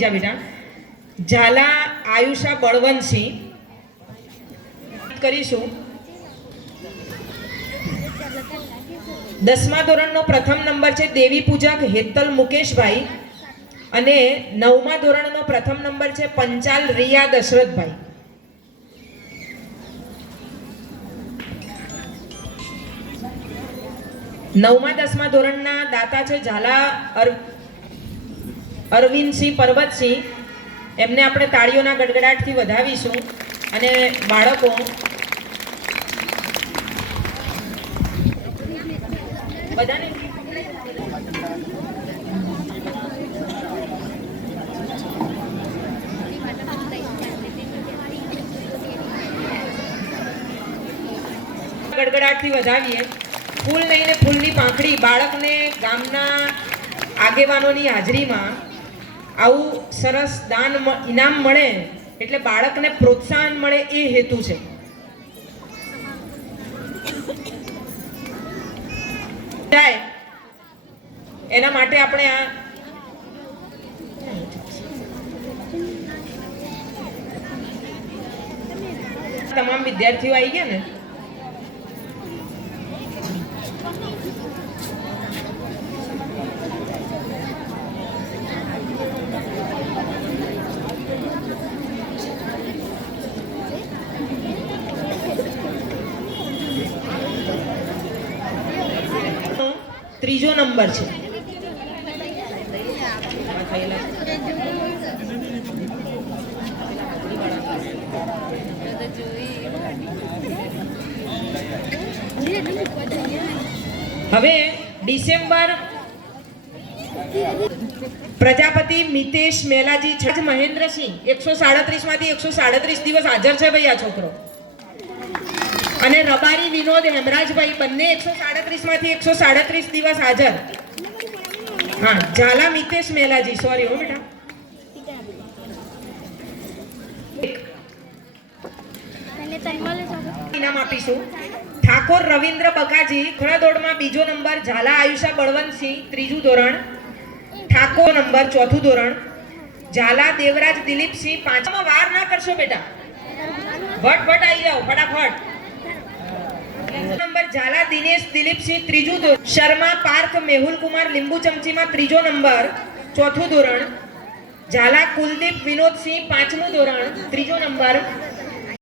बेटा झाला आयुषा बळवंतसिंह करीशु 10मा ધોરણનો પ્રથમ નંબર છે દેવી પૂજક હેતલ મુકેશભાઈ અને 9મા ધોરણનો પ્રથમ નંબર છે પંચાલ રિયા દશરથભાઈ. નવમા 10મા ધોરણના દાતા છે ઝાલા અરવિંદસિંહ પરબતસિંહ. એમને આપણે તાળીઓના ગડગડાટથી વધાવીશું અને બાળકો બધાને ગડગડાટથી વધાવીએ. ફૂલ લઈને ફૂલની પાંખડી બાળકને ગામના આગેવાનોની હાજરીમાં આવું સરસ દાન ઇનામ મળે એટલે બાળકને પ્રોત્સાહન મળે એ હેતુ છે. એના માટે આપણે આ તમામ વિદ્યાર્થીઓ આવી ગયા ને. ત્રીજો નંબર છે. હવે ડિસેમ્બર પ્રજાપતિ મિતેશ મેલાજી છજ મહેન્દ્રસિંહ 137 માંથી 137 દિવસ હાજર છે ભાઈ આ છોકરો. અને રબારી વિનોદ હેમરાજભાઈ બંને 137 માંથી 137 દિવસ હાજર. હા, ઝાલા મિતેશ મેલાજી, સોરી હો બેટા. ઇનામ આપીશું. ઠાકોર રવિન્દ્ર બકાજી ખળદોડમાં બીજો નંબર. ઝાલા આયુષા બળવંતસિંહ ત્રીજું ધોરણ. ઠાકોર નંબર ચોથું ધોરણ. ઝાલા દેવરાજ દિલીપસિંહ પાંચમા. વાર ના કરશો બેટા, ફટફટ આવી જાઓ ફટાફટ. નંબર ઝાલા દિનેશ દિલીપસિંહ ત્રીજું ધોરણ. શર્મા પાર્થ મેહુલ કુમાર લીંબુ ચમચીમાં ત્રીજો નંબર ચોથું ધોરણ. ઝાલા કુલદીપ વિનોદસિંહ પાંચમું ધોરણ ત્રીજો નંબર.